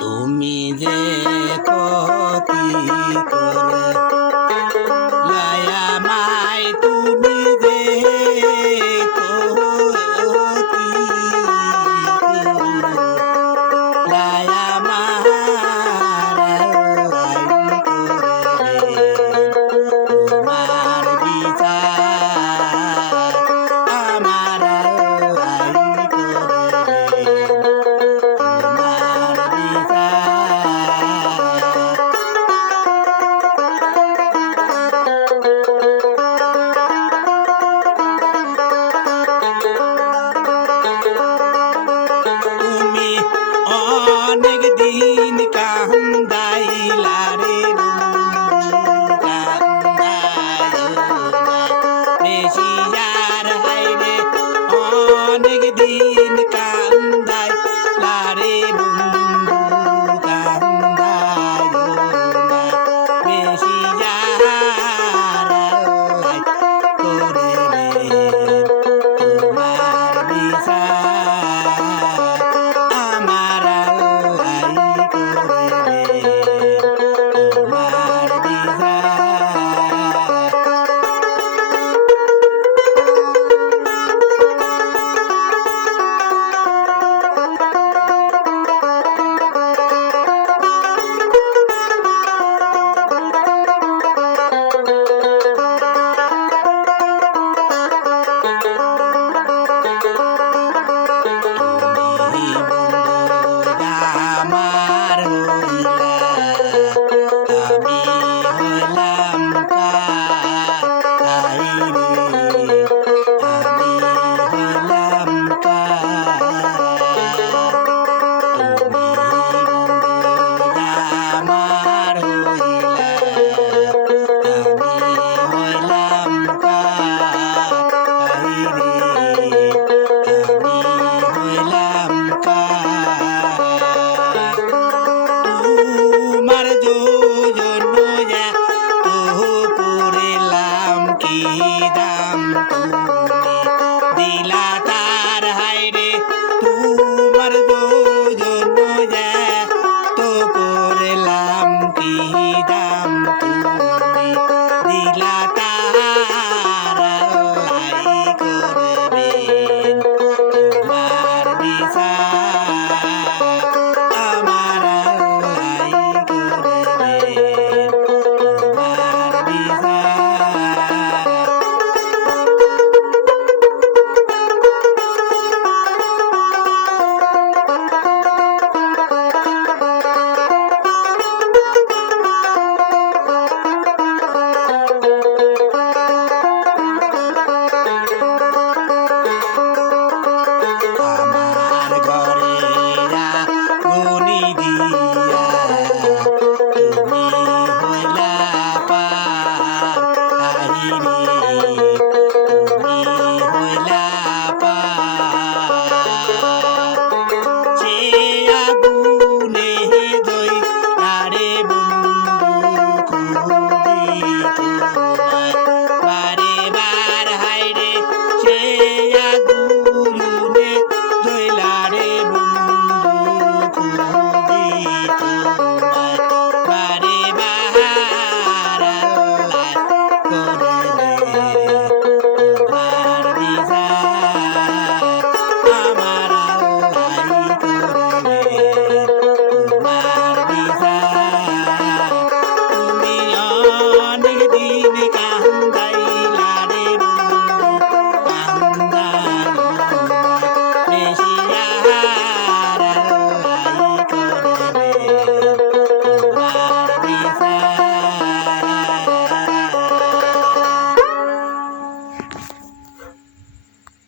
তুমি যে কতি করে লায়া মাই, তুমি যে কতি লায়া তোমার বিচার আমার তোমার তুমি অনেক দিন কান্দাইলা রে বেশি আর হাইরে অনেক দিন কান্দাইলা রে বন্ধু কান্দায় বেশি আর করে রে তোমার বিচার আমার করে রে তোমার বিচার। আমার হইলা আমি হইলাম কাহিনী আমি হইলাম তুমি আমার হইলা আমি হইলাম কাহিনী আমি হইলাম তোমার দুজন তো করিলাম কি দাম তুমি দিলা তার হাইরে তোমার দুজন তো করিলাম কি